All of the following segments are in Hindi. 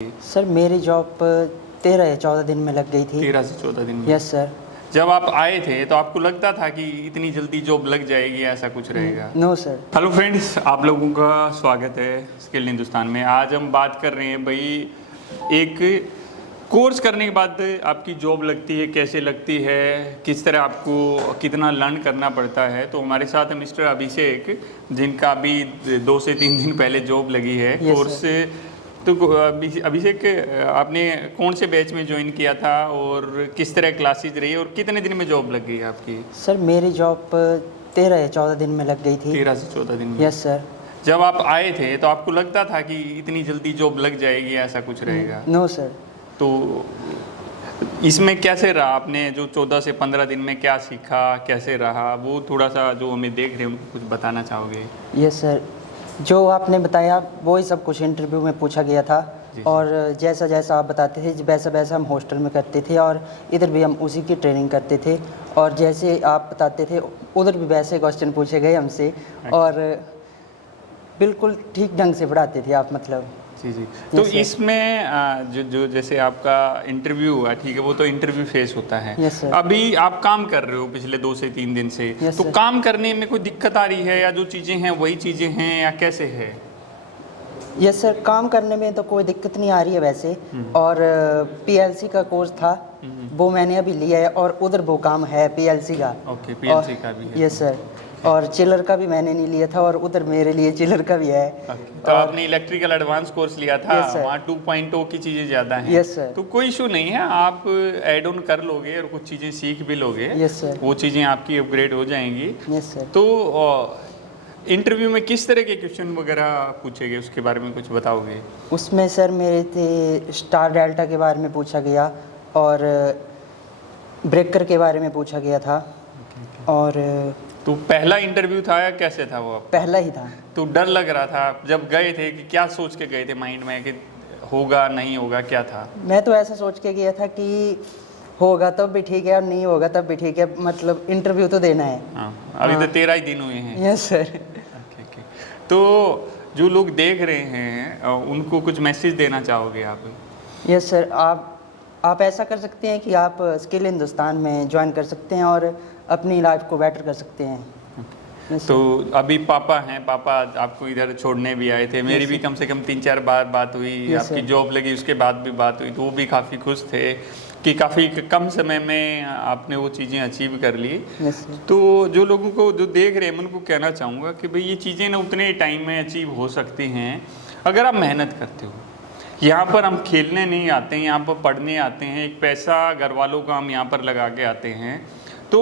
सर मेरी जॉब 13 या 14 दिन में लग गई थी। 13 से 14 दिन में। Yes sir. जब आप आए थे तो आपको लगता था कि इतनी जल्दी जॉब लग जाएगी, ऐसा कुछ रहेगा? No sir. हेलो फ्रेंड्स, आप लोगों का स्वागत है स्किल्ड हिंदुस्तान में। आज हम बात कर रहे हैं भाई, एक कोर्स करने के बाद आपकी जॉब लगती है, कैसे लगती है, किस तरह आपको कितना लर्न करना पड़ता है। तो हमारे साथ है मिस्टर अभिषेक, जिनका अभी 2 से 3 दिन पहले जॉब लगी है कोर्स। तो अभिषेक, आपने कौन से बैच में ज्वाइन किया था और किस तरह क्लासेज रही और कितने दिन में जॉब लग गई आपकी? सर मेरी जॉब 13 या 14 दिन में लग गई थी। 13 से 14 दिन में। Yes sir. जब आप आए थे तो आपको लगता था कि इतनी जल्दी जॉब लग जाएगी, ऐसा कुछ रहेगा? No sir. तो इसमें कैसे रहा? आपने जो 14 से 15 दिन में क्या सीखा, कैसे रहा, वो थोड़ा सा जो हमें देख रहे हैं उनको कुछ बताना चाहोगे? यस सर, जो आपने बताया वही सब कुछ इंटरव्यू में पूछा गया था और जैसा जैसा आप बताते थे वैसा वैसा हम हॉस्टल में करते थे और इधर भी हम उसी की ट्रेनिंग करते थे। और जैसे आप बताते थे उधर भी वैसे क्वेश्चन पूछे गए हमसे और बिल्कुल ठीक ढंग से पढ़ाते थे आप, मतलब। जी। तो इसमें जो जैसे आपका इंटरव्यू हुआ, ठीक है, वो तो इंटरव्यू फेस होता है। अभी आप काम कर रहे हो पिछले 2 से 3 दिन से, तो काम करने में कोई दिक्कत आ रही है या जो चीज़ें हैं वही चीज़ें हैं या कैसे है? यस सर, काम करने में तो कोई दिक्कत नहीं आ रही है वैसे। और पीएलसी का कोर्स था वो मैंने अभी लिया है और उधर वो काम है पीएलसी का। ओके, पीएलसी का भी है। Yes sir. और चिलर का भी मैंने नहीं लिया था और उधर मेरे लिए चिलर का भी है। तो आपने इलेक्ट्रिकल एडवांस कोर्स लिया था, वहाँ 2.0 की चीज़ें ज़्यादा हैं। Yes sir. तो कोई इशू नहीं है, आप ऐड ऑन कर लोगे और कुछ चीज़ें सीख भी लोगे। Yes sir. वो चीज़ें आपकी अपग्रेड हो जाएंगी। Yes sir. तो इंटरव्यू में किस तरह के क्वेश्चन वगैरह पूछे गए, उसके बारे में कुछ बताओगे? उसमें सर मेरे थे स्टार डेल्टा के बारे में पूछा गया और ब्रेकर के बारे में पूछा गया था। और तो पहला इंटरव्यू था या कैसे था वो? पहला ही था। तो डर लग रहा था जब गए थे कि क्या सोच के गए थे माइंड में कि होगा नहीं होगा, क्या था? मैं तो ऐसा सोच के गया था कि होगा तब भी ठीक है और नहीं होगा तब भी ठीक है, मतलब इंटरव्यू तो देना है। हाँ, अभी तो 13 ही दिन हुए हैं। Yes sir. ओके। तो जो लोग देख रहे हैं उनको कुछ मैसेज देना चाहोगे आप? यस सर, आप ऐसा कर सकते हैं कि आप स्किल हिंदुस्तान में ज्वाइन कर सकते हैं और अपनी लाइफ को बेटर कर सकते हैं। तो अभी पापा हैं, पापा आपको इधर छोड़ने भी आए थे। मेरी भी कम से कम 3-4 बार बात हुई। आपकी जॉब लगी उसके बाद भी बात हुई, तो वो भी काफ़ी खुश थे कि काफ़ी कम समय में आपने वो चीज़ें अचीव कर ली। तो जो लोगों को जो देख रहे हैं मैं उनको कहना चाहूँगा कि भाई ये चीज़ें ना उतने टाइम में अचीव हो सकती हैं अगर आप मेहनत करते हो। यहाँ पर हम खेलने नहीं आते हैं, यहाँ पर पढ़ने आते हैं। एक पैसा घर वालों का हम यहाँ पर लगा के आते हैं। तो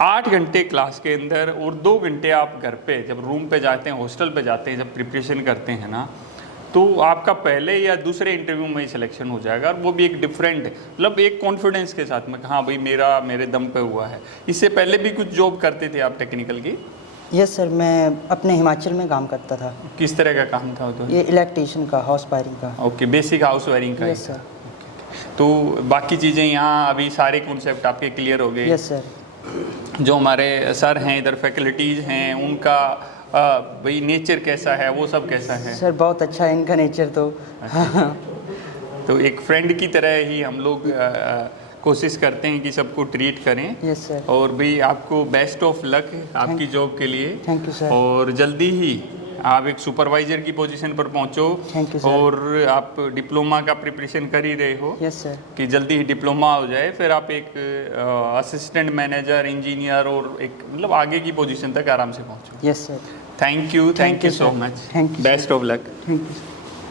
8 घंटे क्लास के अंदर और 2 घंटे आप घर पे जब रूम पे जाते हैं, हॉस्टल पे जाते हैं, जब प्रिपरेशन करते हैं ना, तो आपका पहले या दूसरे इंटरव्यू में ही सिलेक्शन हो जाएगा। और वो भी एक डिफरेंट, मतलब एक कॉन्फिडेंस के साथ में, हाँ भाई मेरे दम पे हुआ है। इससे पहले भी कुछ जॉब करते थे आप टेक्निकल की? यस सर, मैं अपने हिमाचल में काम करता था। किस तरह का काम था तो? ये इलेक्ट्रीशियन का, हाउस वायरिंग का। ओके, बेसिक हाउस वायरिंग का। Yes sir. तो बाकी चीज़ें यहाँ अभी सारे कॉन्सेप्ट आपके क्लियर हो गए? Yes sir. जो हमारे सर हैं इधर, फैकल्टीज़ हैं, उनका भाई नेचर कैसा है, वो सब कैसा है? सर बहुत अच्छा है इनका नेचर तो। तो एक फ्रेंड की तरह ही हम लोग कोशिश करते हैं कि सबको ट्रीट करें। Yes sir. और भी आपको बेस्ट ऑफ लक आपकी जॉब के लिए। Thank you sir. और जल्दी ही आप एक सुपरवाइजर की पोजीशन पर पहुंचो। Thank you sir. और आप डिप्लोमा का प्रिपरेशन कर ही रहे हो। Yes sir. कि जल्दी ही डिप्लोमा हो जाए, फिर आप एक असिस्टेंट मैनेजर, इंजीनियर और एक मतलब आगे की पोजीशन तक आराम से पहुंचो। Yes sir. Thank you so much. Thank you. Best of luck. Thank you.